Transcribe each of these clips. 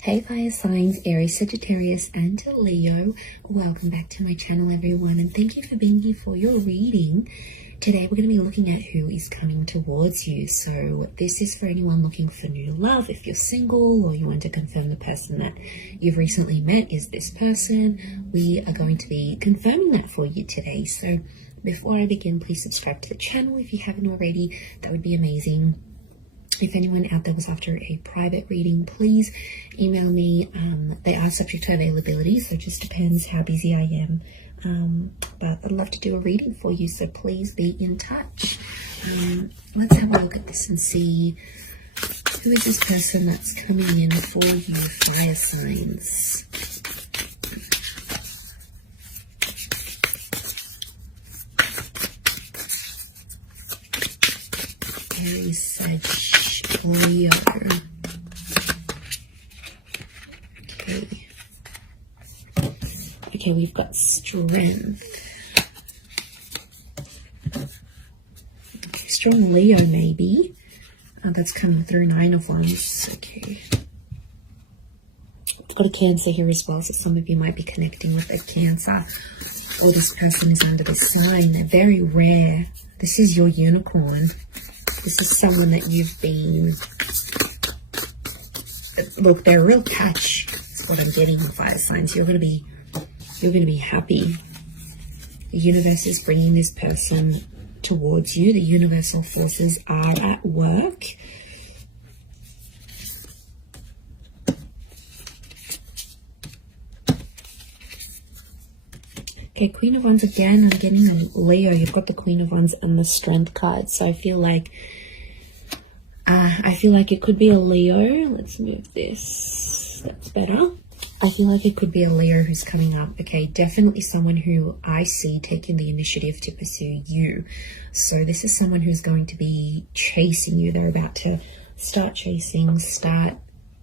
Hey fire signs, Aries, Sagittarius and Leo. Welcome back to my channel everyone, and thank you for being here for your reading. Today we're going to be looking at who is coming towards you. So this is for anyone looking for new love. If you're single or you want to confirm the person that you've recently met is this person, we are going to be confirming that for you today. So before I begin, please subscribe to the channel if you haven't already. That would be amazing. If anyone out there was after a private reading, please email me. They are subject to availability, so it just depends how busy I am. But I'd love to do a reading for you, so please be in touch. Let's have a look at this and see who is this person that's coming in for you, fire signs. Aries, Sag, Leo. Okay, we've got strength. Strong Leo, maybe. That's coming through, 9 of Wands. Okay. I've got a Cancer here as well, so some of you might be connecting with a Cancer. Or this person is under the sign. They're very rare. This is your unicorn. This is someone that you've been... Look, they're a real catch. That's what I'm getting with fire signs. You're going to be happy. The universe is bringing this person towards you. The universal forces are at work. Okay, Queen of Wands again. I'm getting a Leo. You've got the Queen of Wands and the Strength card. So I feel like it could be a Leo. Let's move this. That's better. I feel like it could be a Leo who's coming up. Okay, definitely someone who I see taking the initiative to pursue you. So this is someone who's going to be chasing you. They're about to start chasing, start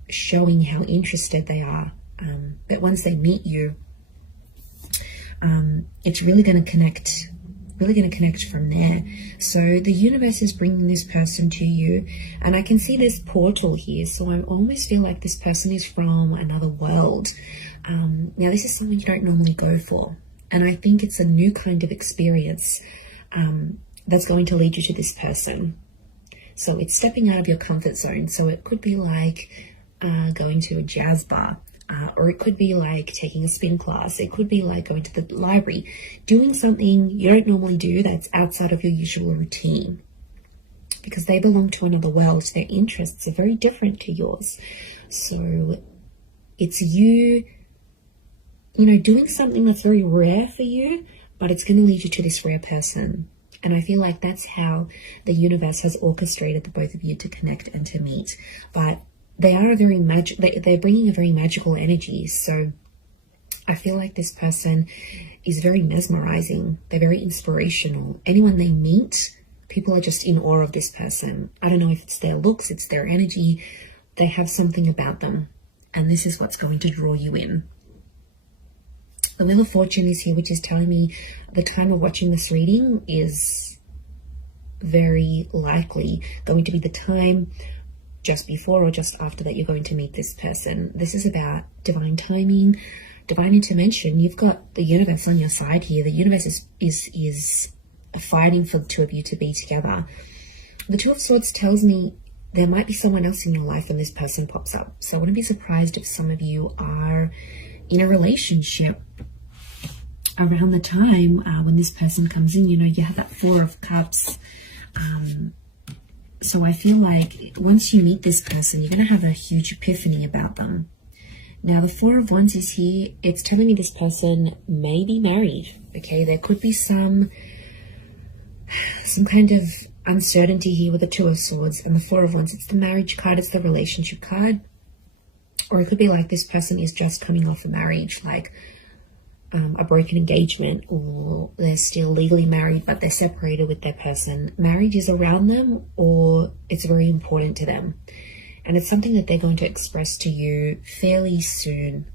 showing how interested they are. But once they meet you, it's really going to connect from there. So the universe is bringing this person to you, and I can see this portal here, so I almost feel like this person is from another world. Now this is something you don't normally go for, and I think it's a new kind of experience that's going to lead you to this person. So it's stepping out of your comfort zone. So it could be like going to a jazz bar. Or it could be like taking a spin class. It could be like going to the library, doing something you don't normally do that's outside of your usual routine, because they belong to another world. Their interests are very different to yours. So it's you doing something that's very rare for you, but it's going to lead you to this rare person. And I feel like that's how the universe has orchestrated the both of you to connect and to meet. But they are they're bringing a very magical energy. So I feel like this person is very mesmerizing. They're very inspirational. Anyone they meet, people are just in awe of this person. I don't know if it's their looks, it's their energy. They have something about them, and this is what's going to draw you in. The Wheel of Fortune is here, which is telling me the time of watching this reading is very likely going to be the time just before or just after that you're going to meet this person. This is about divine timing, divine intervention. You've got the universe on your side here. The universe is fighting for the two of you to be together. The Two of Swords tells me there might be someone else in your life when this person pops up. So I wouldn't be surprised if some of you are in a relationship around the time when this person comes in. You have that Four of Cups. So I feel like once you meet this person, you're going to have a huge epiphany about them. Now, the Four of Wands is here. It's telling me this person may be married. Okay, there could be some kind of uncertainty here with the Two of Swords and the Four of Wands. It's the marriage card. It's the relationship card. Or it could be like this person is just coming off a marriage, like a broken engagement, or they're still legally married but they're separated with their person. Marriage is around them, or it's very important to them, and it's something that they're going to express to you fairly soon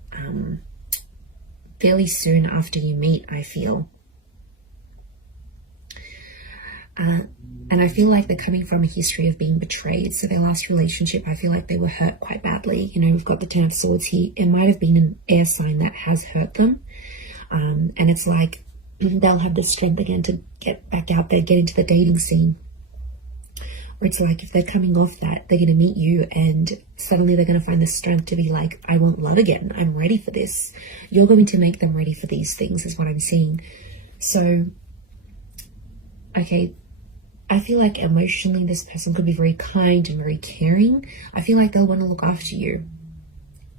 after you meet, I feel. And I feel like they're coming from a history of being betrayed. So their last relationship, I feel like they were hurt quite badly. You know, we've got the Ten of Swords here. It might have been an air sign that has hurt them. And it's like they'll have the strength again to get back out there, get into the dating scene. Or it's like if they're coming off that, they're going to meet you and suddenly they're going to find the strength to be like, I want love again. I'm ready for this. You're going to make them ready for these things is what I'm seeing. So, okay, I feel like emotionally this person could be very kind and very caring. I feel like they'll want to look after you.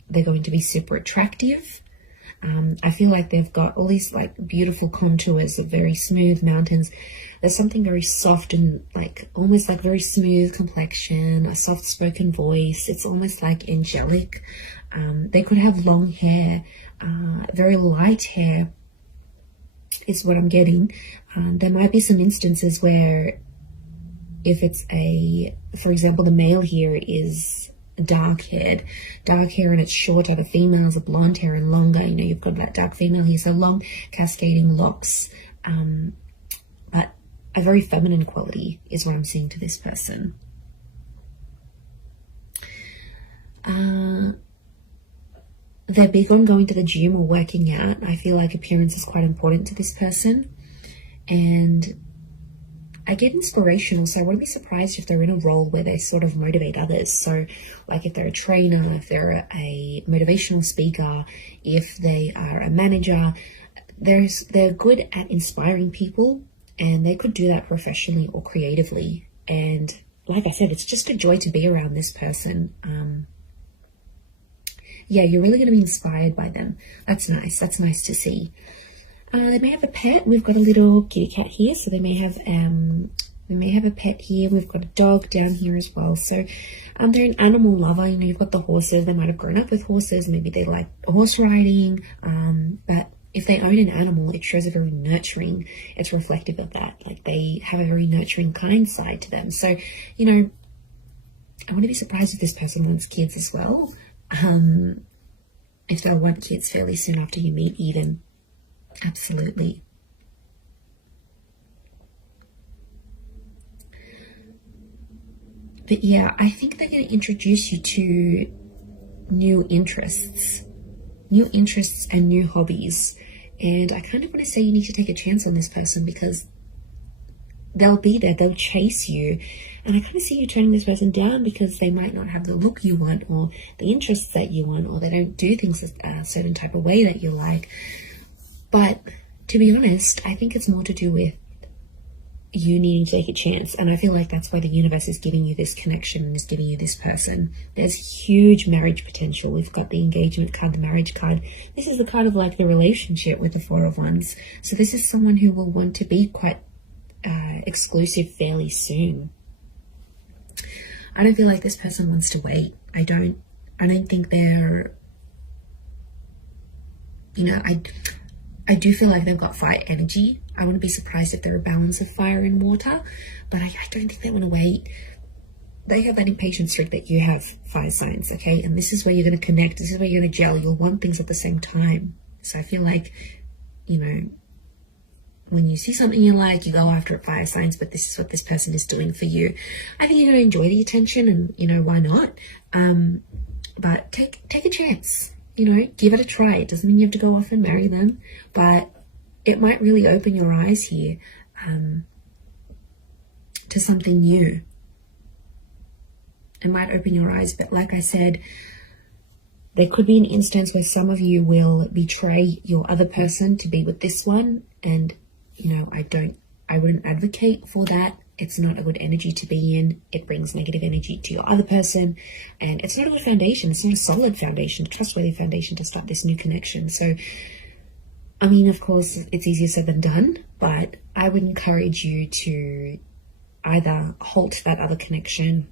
They're going to be super attractive. I feel like they've got all these like beautiful contours of very smooth mountains. There's something very soft and like almost like very smooth complexion, a soft spoken voice. It's almost like angelic. They could have long hair, very light hair is what I'm getting. There might be some instances where if it's for example, the male here is dark hair and it's shorter. The females are blonde hair and longer. You know, you've got that dark female here, so long cascading locks. But a very feminine quality is what I'm seeing to this person. They're big on going to the gym or working out. I feel like appearance is quite important to this person. And I get inspirational, so I wouldn't be surprised if they're in a role where they sort of motivate others. So like if they're a trainer, if they're a motivational speaker, if they are a manager, they're good at inspiring people, and they could do that professionally or creatively. And like I said, it's just a joy to be around this person. Yeah, you're really going to be inspired by them. That's nice. That's nice to see. They may have a pet. We've got a little kitty cat here, so they may have a pet here. We've got a dog down here as well. So they're an animal lover. You know, you've got the horses. They might have grown up with horses. Maybe they like horse riding. But if they own an animal, it shows a very nurturing. It's reflective of that. Like they have a very nurturing, kind side to them. So, you know, I wouldn't be surprised if this person wants kids as well. If they'll want kids fairly soon after you meet, even. Absolutely. But yeah, I think they're going to introduce you to new interests and new hobbies. And I kind of want to say you need to take a chance on this person because they'll be there, they'll chase you. And I kind of see you turning this person down because they might not have the look you want or the interests that you want, or they don't do things a certain type of way that you like. But to be honest, I think it's more to do with you needing to take a chance. And I feel like that's why the universe is giving you this connection and is giving you this person. There's huge marriage potential. We've got the engagement card, the marriage card. This is the card of like the relationship with the Four of Wands. So this is someone who will want to be quite exclusive fairly soon. I don't feel like this person wants to wait. I don't think they're, you know, I do feel like they've got fire energy. I wouldn't be surprised if they're a balance of fire and water, but I don't think they want to wait. They have that impatient streak that you have, fire signs, okay? And this is where you're going to connect. This is where you're going to gel. You'll want things at the same time. So I feel like, you know, when you see something you like, you go after it, fire signs, but this is what this person is doing for you. I think you're going to enjoy the attention and, you know, why not? But take a chance. You know, give it a try. It doesn't mean you have to go off and marry them, but it might really open your eyes here to something new. It might open your eyes, but like I said, there could be an instance where some of you will betray your other person to be with this one, and you know, I wouldn't advocate for that. It's not a good energy to be in. It brings negative energy to your other person, and it's not a good foundation. It's not a solid foundation, a trustworthy foundation to start this new connection. So, I mean, of course, it's easier said than done, but I would encourage you to either halt that other connection,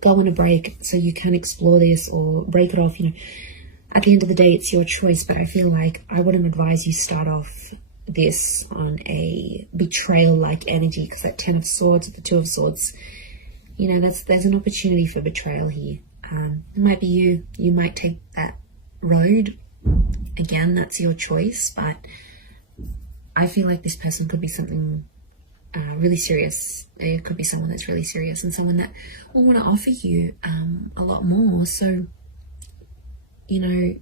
go on a break so you can explore this, or break it off. You know, at the end of the day, it's your choice, but I feel like I wouldn't advise you start off this on a betrayal like energy, because that Ten of Swords, the Two of Swords, you know, there's an opportunity for betrayal here. It might be you might take that road. Again, that's your choice, but I feel like this person could be something really serious. It could be someone that's really serious and someone that will want to offer you a lot more. So, you know,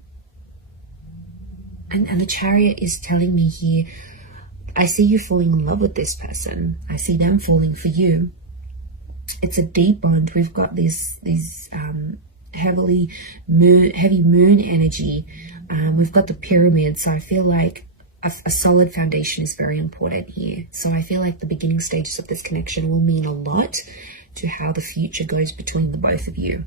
and the Chariot is telling me here, I see you falling in love with this person. I see them falling for you. It's a deep bond. We've got these heavy moon energy. We've got the pyramid. So I feel like a solid foundation is very important here. So I feel like the beginning stages of this connection will mean a lot to how the future goes between the both of you.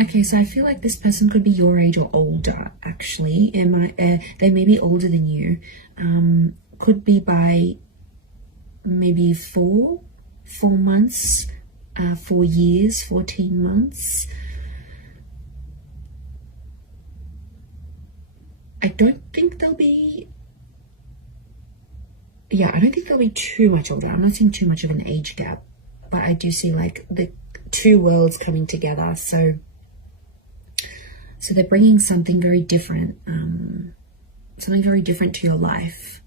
Okay, so I feel like this person could be your age or older, actually. They may be older than you. Could be by maybe 4 months, 4 years, 14 months. I don't think they'll be too much older. I'm not seeing too much of an age gap, but I do see like the two worlds coming together. So they're bringing something very different, to your life.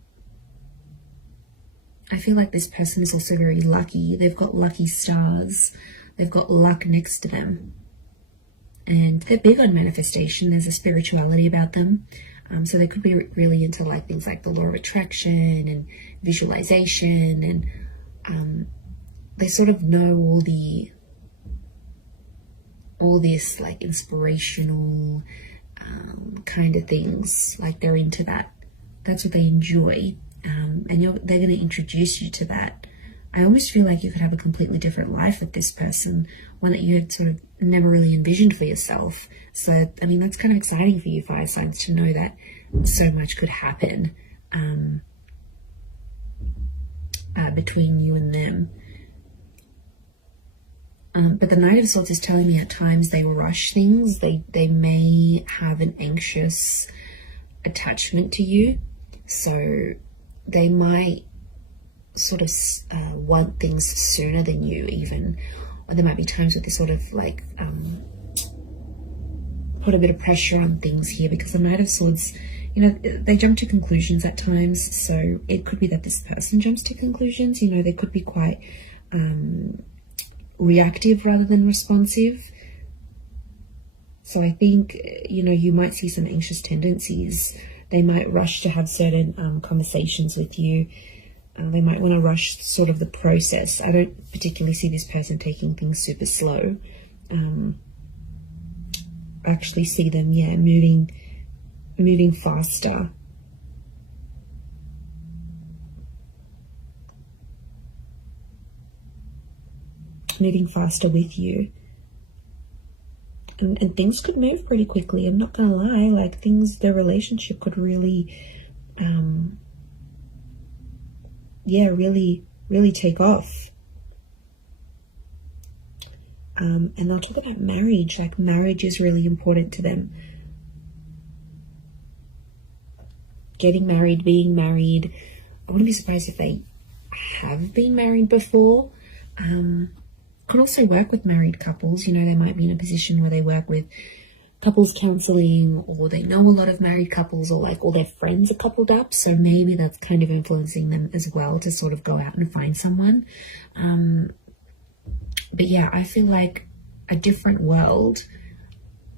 I feel like this person is also very lucky. They've got lucky stars. They've got luck next to them. And they're big on manifestation. There's a spirituality about them. So they could be really into like things like the law of attraction and visualization. And they sort of know all this like inspirational kind of things. Like they're into that. That's what they enjoy. And they're going to introduce you to that. I almost feel like you could have a completely different life with this person, one that you had sort of never really envisioned for yourself. So, I mean, that's kind of exciting for you fire signs to know that so much could happen between you and them. But the Knight of Swords is telling me at times they rush things. They may have an anxious attachment to you. So they might sort of want things sooner than you even. Or there might be times where they sort of like put a bit of pressure on things here, because the Knight of Swords, you know, they jump to conclusions at times. So it could be that this person jumps to conclusions. You know, they could be quite reactive rather than responsive. So I think, you know, you might see some anxious tendencies. They might rush to have certain conversations with you. They might want to rush sort of the process. I don't particularly see this person taking things super slow. I actually see them, moving faster. Moving faster with you. And things could move pretty quickly. I'm not gonna lie, like their relationship could really, really take off. And they'll talk about marriage. Like marriage is really important to them. Getting married, being married. I wouldn't be surprised if they have been married before. Could also work with married couples. You know, they might be in a position where they work with couples counseling, or they know a lot of married couples, or like all their friends are coupled up. So maybe that's kind of influencing them as well to sort of go out and find someone. But yeah, I feel like a different world,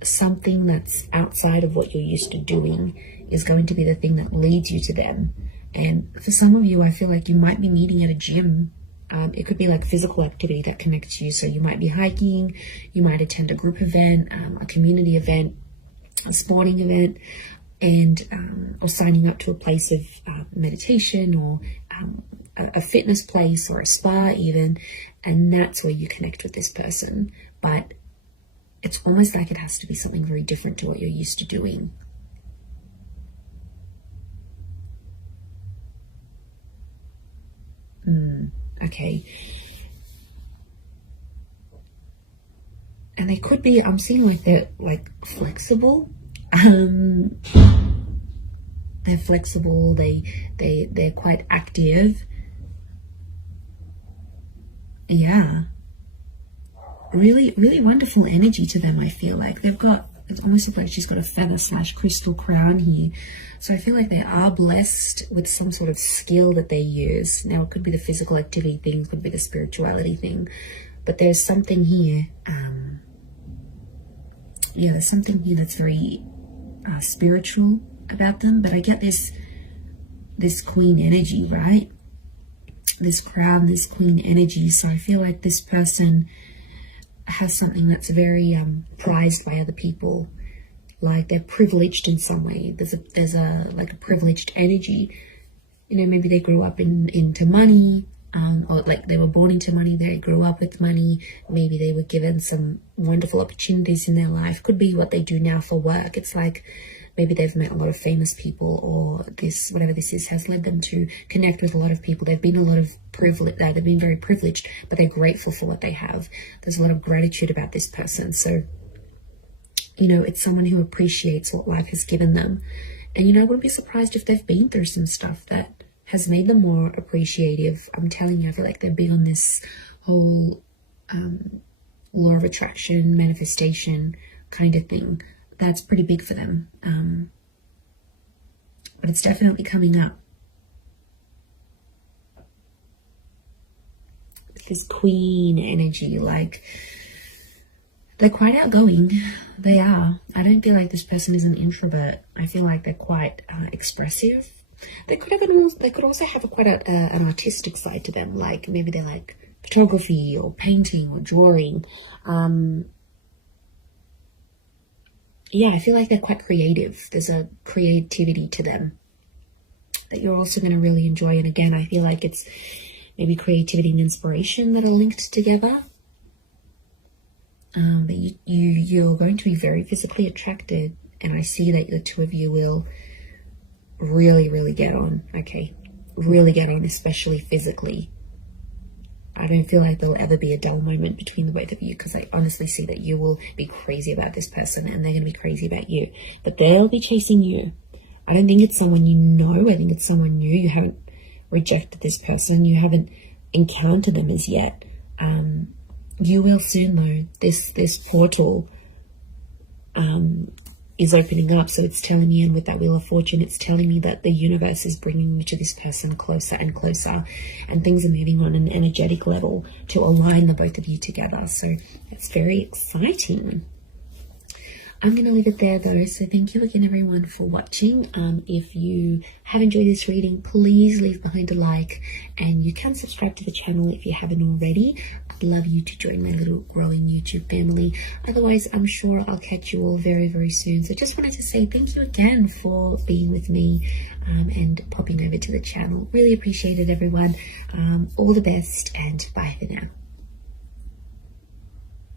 something that's outside of what you're used to doing, is going to be the thing that leads you to them. And for some of you, I feel like you might be meeting at a gym. It could be like physical activity that connects you. So you might be hiking, you might attend a group event, a community event, a sporting event, and or signing up to a place of meditation, or a fitness place, or a spa even. And that's where you connect with this person. But it's almost like it has to be something very different to what you're used to doing. Okay. And they could be, I'm seeing like they're like flexible. They're flexible, they're quite active. Yeah. Really, really wonderful energy to them, I feel like. They've got It almost looks like she's got a feather / crystal crown here. So I feel like they are blessed with some sort of skill that they use. Now, it could be the physical activity thing, it could be the spirituality thing, but there's something here. Yeah, there's something here that's very spiritual about them. But I get this queen energy, right? This crown, this queen energy. So I feel like this person has something that's very prized by other people. Like they're privileged in some way. There's a like a privileged energy. You know, maybe they grew up into money, or like they were born into money, they grew up with money. Maybe they were given some wonderful opportunities in their life. Could be what they do now for work. It's like maybe they've met a lot of famous people, or this, whatever this is, has led them to connect with a lot of people. They've been a lot of privilege, they've been very privileged, but they're grateful for what they have. There's a lot of gratitude about this person. So, you know, it's someone who appreciates what life has given them. And, you know, I wouldn't be surprised if they've been through some stuff that has made them more appreciative. I'm telling you, I feel like they're big on this whole law of attraction, manifestation kind of thing. That's pretty big for them. But it's definitely coming up. This queen energy, like they're quite outgoing. They are. I don't feel like this person is an introvert. I feel like they're quite expressive. They could also have quite an artistic side to them. Like maybe they like photography or painting or drawing. Yeah, I feel like they're quite creative. There's a creativity to them that you're also going to really enjoy. And again, I feel like it's maybe creativity and inspiration that are linked together. But you're going to be very physically attracted, and I see that the two of you will really, really get on. Okay, really get on, especially physically. I don't feel like there'll ever be a dull moment between the both of you, because I honestly see that you will be crazy about this person and they're going to be crazy about you. But they'll be chasing you. I don't think it's someone you know. I think it's someone new. You haven't rejected this person. You haven't encountered them as yet. You will soon, though. This portal is opening up. So it's telling me, and with that Wheel of Fortune, it's telling me that the universe is bringing you to this person closer and closer, and things are moving on an energetic level to align the both of you together. So it's very exciting. I'm going to leave it there though. So thank you again everyone for watching. If you have enjoyed this reading, please leave behind a like, and you can subscribe to the channel if you haven't already. I'd love you to join my little growing YouTube family. Otherwise, I'm sure I'll catch you all very, very soon. So just wanted to say thank you again for being with me and popping over to the channel. Really appreciate it, everyone. All the best, and bye for now.